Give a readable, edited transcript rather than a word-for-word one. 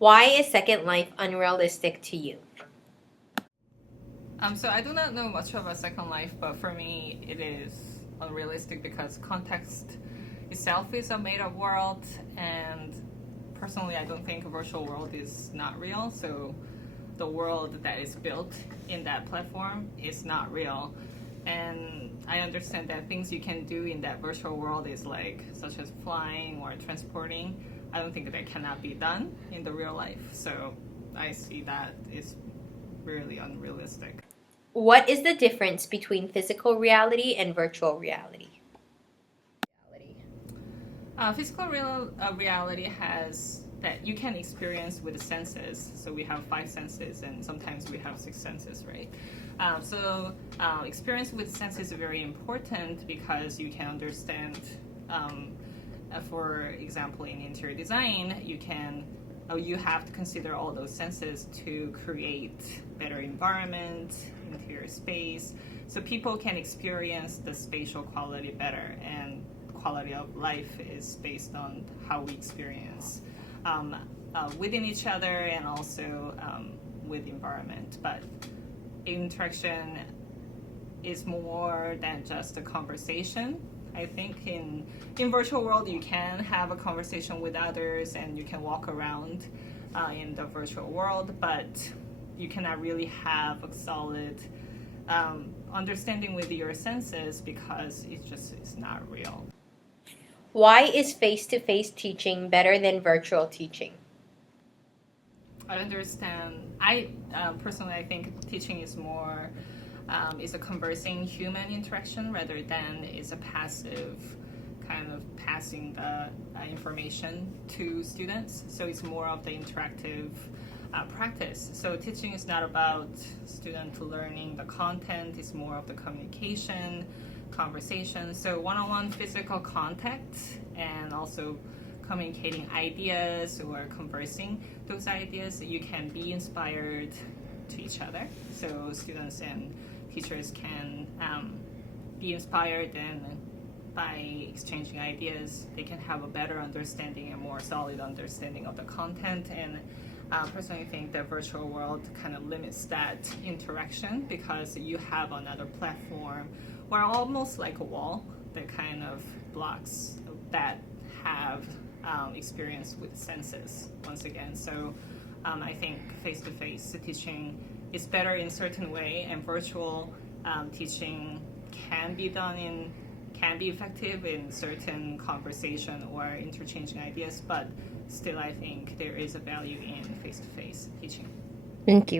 Why is Second Life unrealistic to you? So I do not know much about Second Life, but for me it is unrealistic because context itself is a made-up world, and personally I don't think a virtual world is not real. So the world that is built in that platform is not real. And I understand that things you can do in that virtual world is like such as flying or transporting. I don't think that cannot be done in the real life. So I see that is really unrealistic. What is the difference between physical reality and virtual reality? Reality has that you can experience with the senses. So we have five senses, and sometimes we have six senses, right? Experience with senses is very important because you can understand. For example, in interior design, you have to consider all those senses to create better environment, interior space, so people can experience the spatial quality better. And quality of life is based on how we experience within each other and also with the environment. But interaction is more than just a conversation. I think in virtual world you can have a conversation with others and you can walk around in the virtual world, but you cannot really have a solid understanding with your senses because it's not real. Why is face-to-face teaching better than virtual teaching? I understand. I think teaching is more is a conversing human interaction rather than is a passive kind of passing the information to students. So it's more of the interactive practice. So teaching is not about student learning the content, it's more of the communication, conversation. So one-on-one physical contact and also communicating ideas or conversing those ideas, you can be inspired to each other. So students and teachers can be inspired, and by exchanging ideas, they can have a better understanding and more solid understanding of the content. And personally think the virtual world kind of limits that interaction because you have another platform or almost like a wall that kind of blocks that have experience with senses once again. So I think face-to-face teaching is better in certain way, and virtual teaching can be effective in certain conversation or interchanging ideas, but still I think there is a value in face-to-face teaching. Thank you.